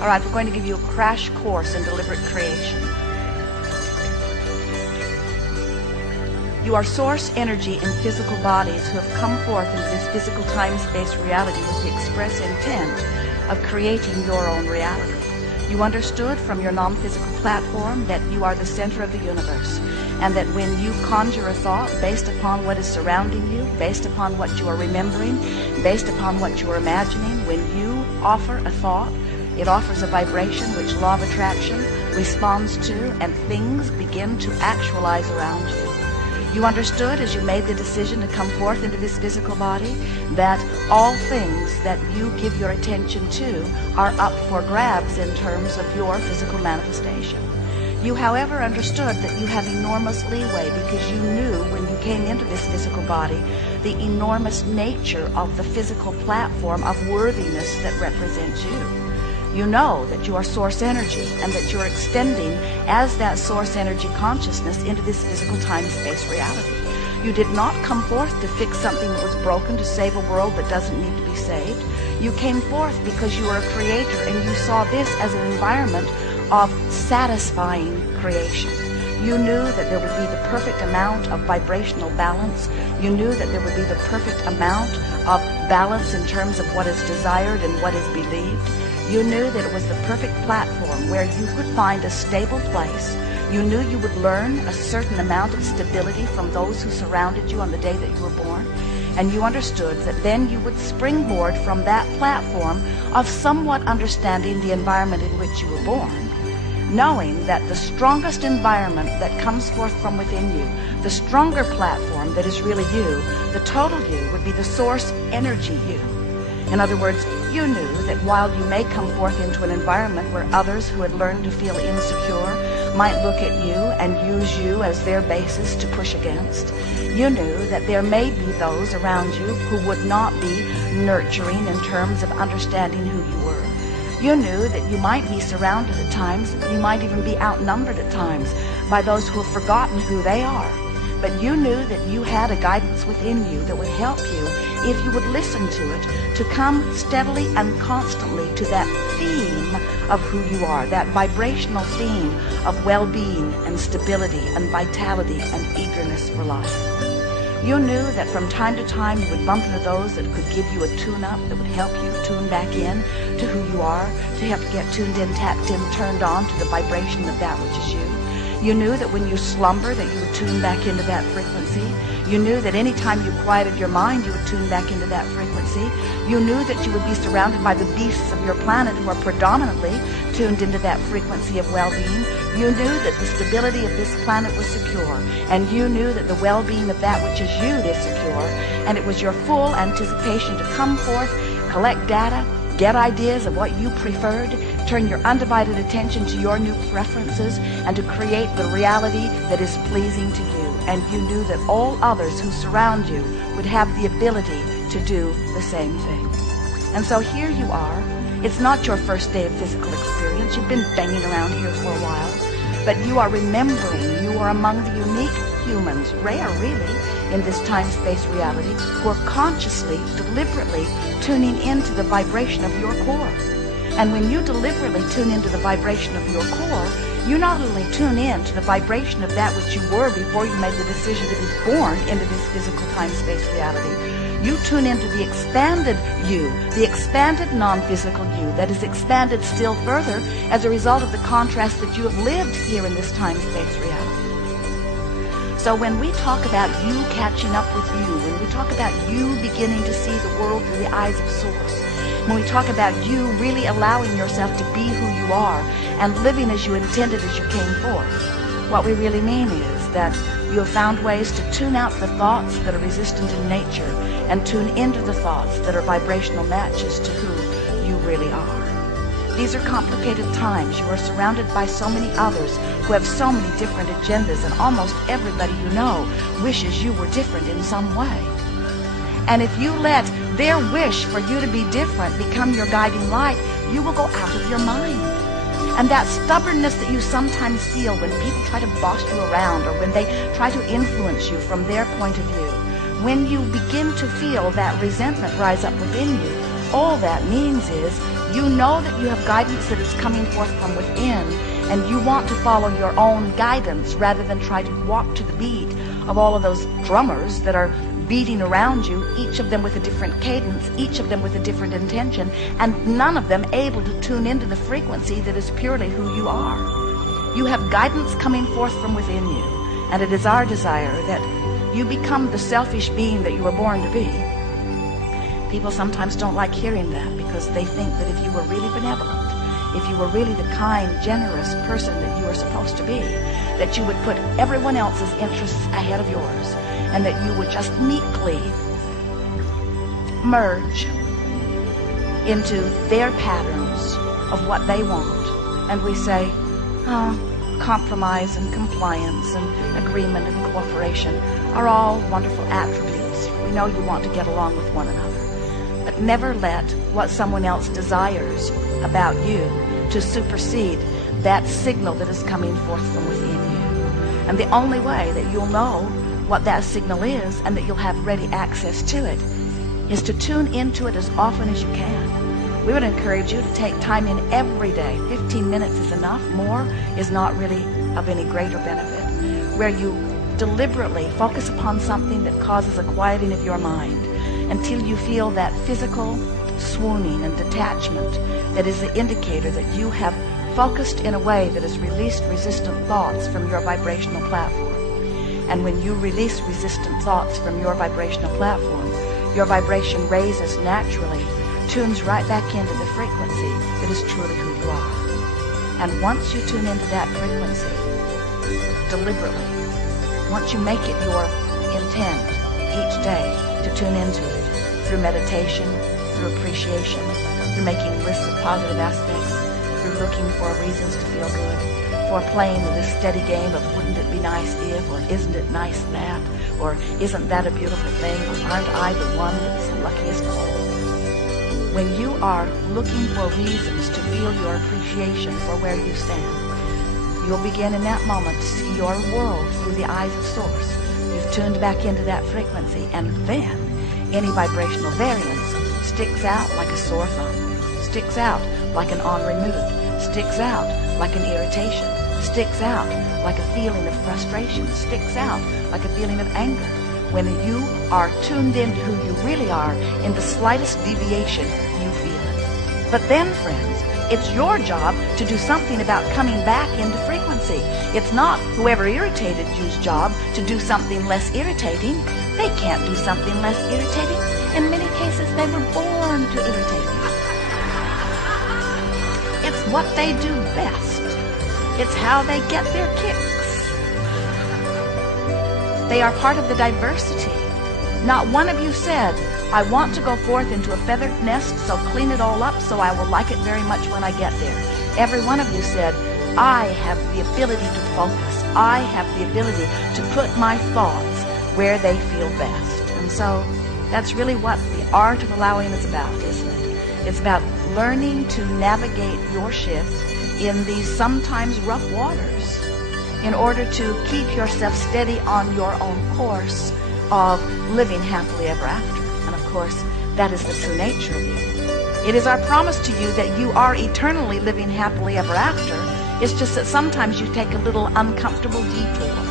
All right, we're going to give you a crash course in deliberate creation. You are source energy in physical bodies who have come forth into this physical time-space reality with the express intent of creating your own reality. You understood from your non-physical platform that you are the center of the universe, and that when you conjure a thought based upon what is surrounding you, based upon what you are remembering, based upon what you are imagining, when you offer a thought, it offers a vibration which law of attraction responds to, and things begin to actualize around you. You understood as you made the decision to come forth into this physical body that all things that you give your attention to are up for grabs in terms of your physical manifestation. You, however, understood that you have enormous leeway because you knew when you came into this physical body the enormous nature of the physical platform of worthiness that represents you. You know that you are source energy and that you're extending as that source energy consciousness into this physical time-space reality. You did not come forth to fix something that was broken, to save a world that doesn't need to be saved. You came forth because you are a creator and you saw this as an environment of satisfying creation. You knew that there would be the perfect amount of vibrational balance. You knew that there would be the perfect amount of balance in terms of what is desired and what is believed. You knew that it was the perfect platform where you could find a stable place. You knew you would learn a certain amount of stability from those who surrounded you on the day that you were born. And you understood that then you would springboard from that platform of somewhat understanding the environment in which you were born, knowing that the strongest environment that comes forth from within you, the stronger platform that is really you, the total you, would be the source energy you. In other words, you knew that while you may come forth into an environment where others who had learned to feel insecure might look at you and use you as their basis to push against, you knew that there may be those around you who would not be nurturing in terms of understanding who you were. You knew that you might be surrounded at times, you might even be outnumbered at times by those who have forgotten who they are. But you knew that you had a guidance within you that would help you, if you would listen to it, to come steadily and constantly to that theme of who you are, that vibrational theme of well-being and stability and vitality and eagerness for life. You knew that from time to time you would bump into those that could give you a tune-up, that would help you tune back in to who you are, to help you get tuned in, tapped in, turned on to the vibration of that which is you. You knew that when you slumber that you would tune back into that frequency. You knew that any time you quieted your mind, you would tune back into that frequency. You knew that you would be surrounded by the beasts of your planet who are predominantly tuned into that frequency of well-being. You knew that the stability of this planet was secure, and you knew that the well-being of that which is you is secure, and it was your full anticipation to come forth, collect data, get ideas of what you preferred, turn your undivided attention to your new preferences, and to create the reality that is pleasing to you. And you knew that all others who surround you would have the ability to do the same thing. And so here you are. It's not your first day of physical experience. You've been banging around here for a while. But you are remembering you are among the unique humans, rare really, in this time-space reality, who are consciously, deliberately tuning into the vibration of your core. And when you deliberately tune into the vibration of your core, you not only tune in to the vibration of that which you were before you made the decision to be born into this physical time-space reality, you tune into the expanded you, the expanded non-physical you that is expanded still further as a result of the contrast that you have lived here in this time-space reality. So when we talk about you catching up with you, when we talk about you beginning to see the world through the eyes of Source, when we talk about you really allowing yourself to be who you are and living as you intended as you came forth, what we really mean is that you have found ways to tune out the thoughts that are resistant in nature and tune into the thoughts that are vibrational matches to who you really are. These are complicated times. You are surrounded by so many others who have so many different agendas, and almost everybody you know wishes you were different in some way. And if you let their wish for you to be different become your guiding light, you will go out of your mind. And that stubbornness that you sometimes feel when people try to boss you around or when they try to influence you from their point of view, when you begin to feel that resentment rise up within you, all that means is You know that you have guidance that is coming forth from within, and you want to follow your own guidance rather than try to walk to the beat of all of those drummers that are beating around you, each of them with a different cadence, each of them with a different intention, and none of them able to tune into the frequency that is purely who you are. You have guidance coming forth from within you, and it is our desire that you become the selfish being that you were born to be. People sometimes don't like hearing that because they think that if you were really benevolent, if you were really the kind, generous person that you are supposed to be, that you would put everyone else's interests ahead of yours, and that you would just meekly merge into their patterns of what they want. And we say, compromise and compliance and agreement and cooperation are all wonderful attributes. We know you want to get along with one another. But never let what someone else desires about you to supersede that signal that is coming forth from within you. And the only way that you'll know what that signal is and that you'll have ready access to it is to tune into it as often as you can. We would encourage you to take time in every day. 15 minutes is enough. More is not really of any greater benefit. Where you deliberately focus upon something that causes a quieting of your mind until you feel that physical swooning and detachment that is the indicator that you have focused in a way that has released resistant thoughts from your vibrational platform. And when you release resistant thoughts from your vibrational platform, your vibration raises naturally, tunes right back into the frequency that is truly who you are. And once you tune into that frequency, deliberately, once you make it your intent each day to tune into it, through meditation, through appreciation, through making lists of positive aspects, through looking for reasons to feel good, for playing this steady game of wouldn't it be nice if, or isn't it nice that, or isn't that a beautiful thing, or aren't I the one that's luckiest of all. When you are looking for reasons to feel your appreciation for where you stand, you'll begin in that moment to see your world through the eyes of Source. You've tuned back into that frequency, and then any vibrational variance sticks out like a sore thumb, sticks out like an ornery mood, sticks out like an irritation, sticks out like a feeling of frustration, sticks out like a feeling of anger. When you are tuned into who you really are, in the slightest deviation, you feel it. But then, friends, it's your job to do something about coming back into frequency. It's not whoever irritated you's job to do something less irritating. They can't do something less irritating. In many cases, they were born to irritate you. It's what they do best. It's how they get their kicks. They are part of the diversity. Not one of you said, I want to go forth into a feathered nest, so clean it all up so I will like it very much when I get there. Every one of you said, I have the ability to focus. I have the ability to put my thoughts where they feel best. And so that's really what the art of allowing is about, isn't it? It's about learning to navigate your ship in these sometimes rough waters in order to keep yourself steady on your own course of living happily ever after. And of course, that is the true nature of you. It is our promise to you that you are eternally living happily ever after. It's just that sometimes you take a little uncomfortable detour.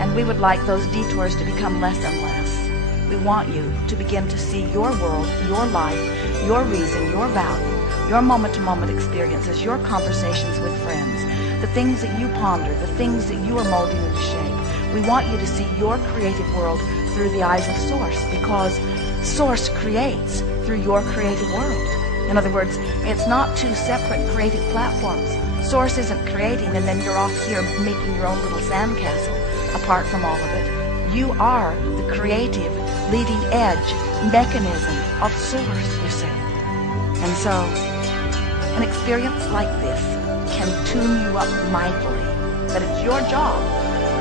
And we would like those detours to become less and less. We want you to begin to see your world, your life, your reason, your value, your moment-to-moment experiences, your conversations with friends, the things that you ponder, the things that you are molding into shape. We want you to see your creative world through the eyes of Source, because Source creates through your creative world. In other words, it's not two separate creative platforms. Source isn't creating and then you're off here making your own little sandcastle apart from all of it. You are the creative leading edge mechanism of Source, you see. And so an experience like this can tune you up mightily, but it's your job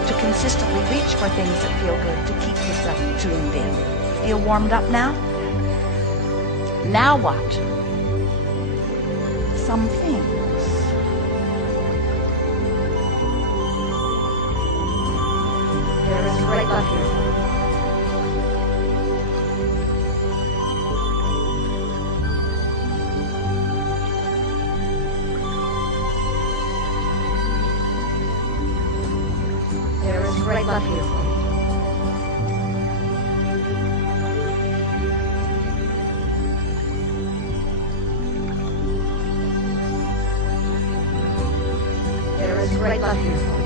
to consistently reach for things that feel good, to keep yourself tuned in. Feel warmed up now? Now what? Some things. There is great love here for you. love here for you.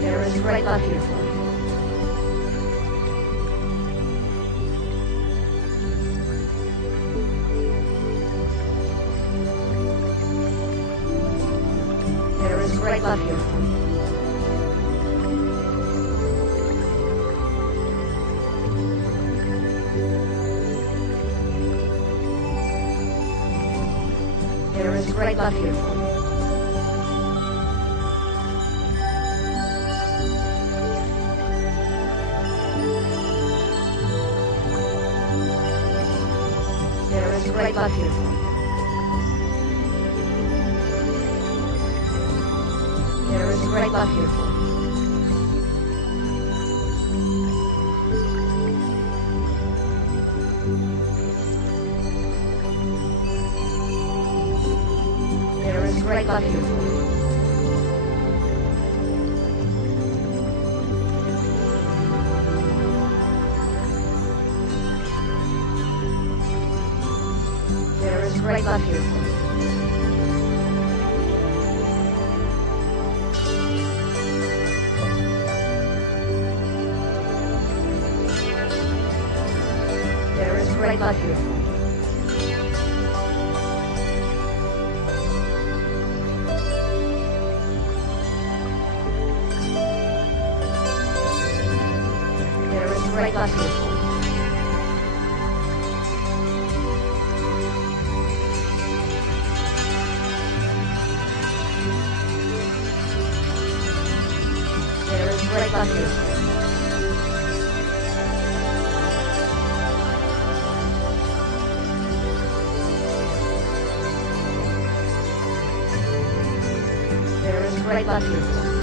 There is great love here for you. There is great love here for you. There is great love here for you. There is great love here for you. There is great love here for you. There is great love here for you. There is great love here for you. There is great love here for you. There is great love here for you. There is great love here for you. There is great love here for you.